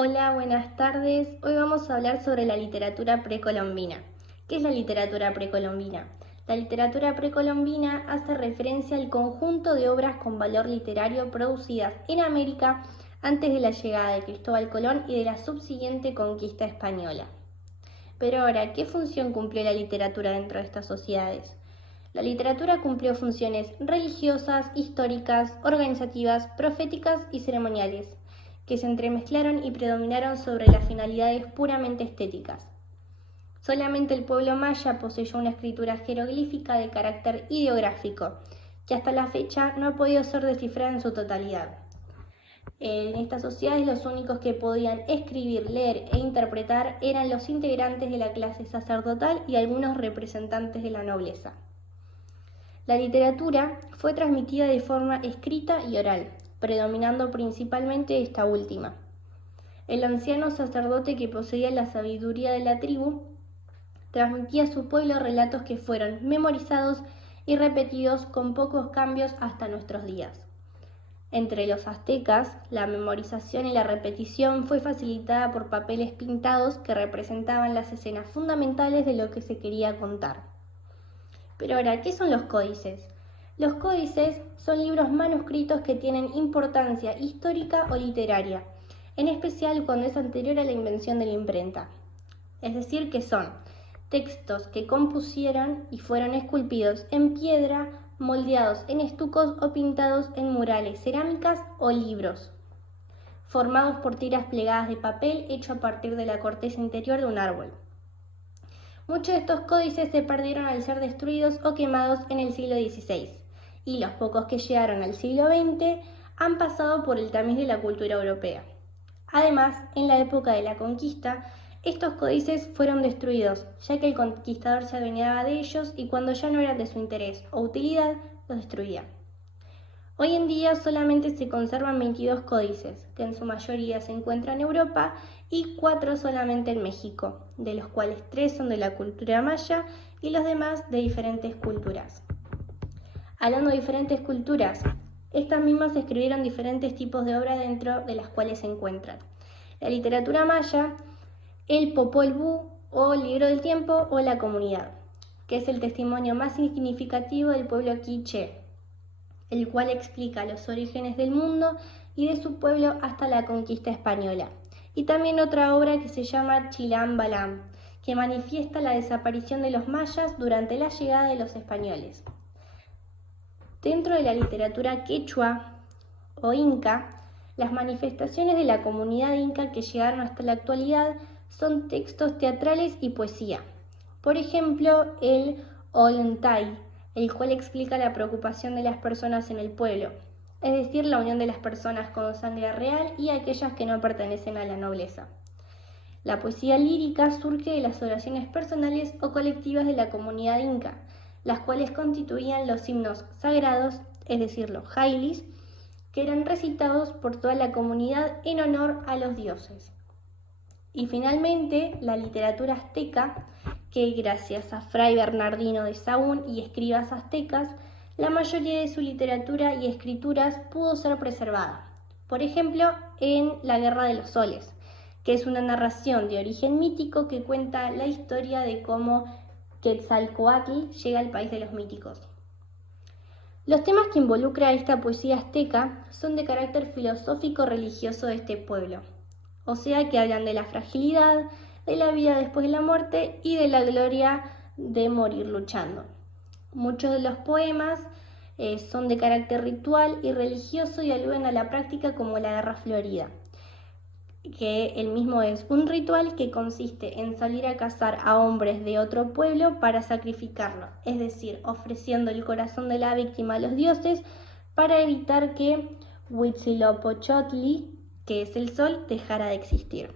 Hola, buenas tardes. Hoy vamos a hablar sobre la literatura precolombina. ¿Qué es la literatura precolombina? La literatura precolombina hace referencia al conjunto de obras con valor literario producidas en América antes de la llegada de Cristóbal Colón y de la subsiguiente conquista española. Pero ahora, ¿qué función cumplió la literatura dentro de estas sociedades? La literatura cumplió funciones religiosas, históricas, organizativas, proféticas y ceremoniales, que se entremezclaron y predominaron sobre las finalidades puramente estéticas. Solamente el pueblo maya poseyó una escritura jeroglífica de carácter ideográfico, que hasta la fecha no ha podido ser descifrada en su totalidad. En estas sociedades los únicos que podían escribir, leer e interpretar eran los integrantes de la clase sacerdotal y algunos representantes de la nobleza. La literatura fue transmitida de forma escrita y oral, predominando principalmente esta última. El anciano sacerdote que poseía la sabiduría de la tribu transmitía a su pueblo relatos que fueron memorizados y repetidos con pocos cambios hasta nuestros días. Entre los aztecas, la memorización y la repetición fue facilitada por papeles pintados que representaban las escenas fundamentales de lo que se quería contar. Pero ahora, ¿qué son los códices? Los códices son libros manuscritos que tienen importancia histórica o literaria, en especial cuando es anterior a la invención de la imprenta. Es decir, que son textos que compusieron y fueron esculpidos en piedra, moldeados en estucos o pintados en murales, cerámicas o libros, formados por tiras plegadas de papel hecho a partir de la corteza interior de un árbol. Muchos de estos códices se perdieron al ser destruidos o quemados en el siglo XVI, y los pocos que llegaron al siglo XX han pasado por el tamiz de la cultura europea. Además, en la época de la conquista, estos códices fueron destruidos, ya que el conquistador se adueñaba de ellos y cuando ya no eran de su interés o utilidad, los destruía. Hoy en día solamente se conservan 22 códices, que en su mayoría se encuentran en Europa, y 4 solamente en México, de los cuales 3 son de la cultura maya y los demás de diferentes culturas. Hablando de diferentes culturas, estas mismas escribieron diferentes tipos de obras dentro de las cuales se encuentran la literatura maya, el Popol Vuh o Libro del Tiempo o la Comunidad, que es el testimonio más significativo del pueblo quiché, el cual explica los orígenes del mundo y de su pueblo hasta la conquista española. Y también otra obra que se llama Chilam Balam, que manifiesta la desaparición de los mayas durante la llegada de los españoles. Dentro de la literatura quechua o inca, las manifestaciones de la comunidad inca que llegaron hasta la actualidad son textos teatrales y poesía. Por ejemplo, el Ollantay, el cual explica la preocupación de las personas en el pueblo, es decir, la unión de las personas con sangre real y aquellas que no pertenecen a la nobleza. La poesía lírica surge de las oraciones personales o colectivas de la comunidad inca, las cuales constituían los himnos sagrados, es decir, los jailis, que eran recitados por toda la comunidad en honor a los dioses. Y finalmente, la literatura azteca, que gracias a Fray Bernardino de Sahagún y escribas aztecas, la mayoría de su literatura y escrituras pudo ser preservada. Por ejemplo, en La Guerra de los Soles, que es una narración de origen mítico que cuenta la historia de cómo Quetzalcóatl llega al país de los míticos. Los temas que involucra esta poesía azteca son de carácter filosófico-religioso de este pueblo, o sea que hablan de la fragilidad, de la vida después de la muerte y de la gloria de morir luchando. Muchos de los poemas son de carácter ritual y religioso y aluden a la práctica como la guerra florida, que el mismo es un ritual que consiste en salir a cazar a hombres de otro pueblo para sacrificarlo, es decir, ofreciendo el corazón de la víctima a los dioses para evitar que Huitzilopochtli, que es el sol, dejara de existir.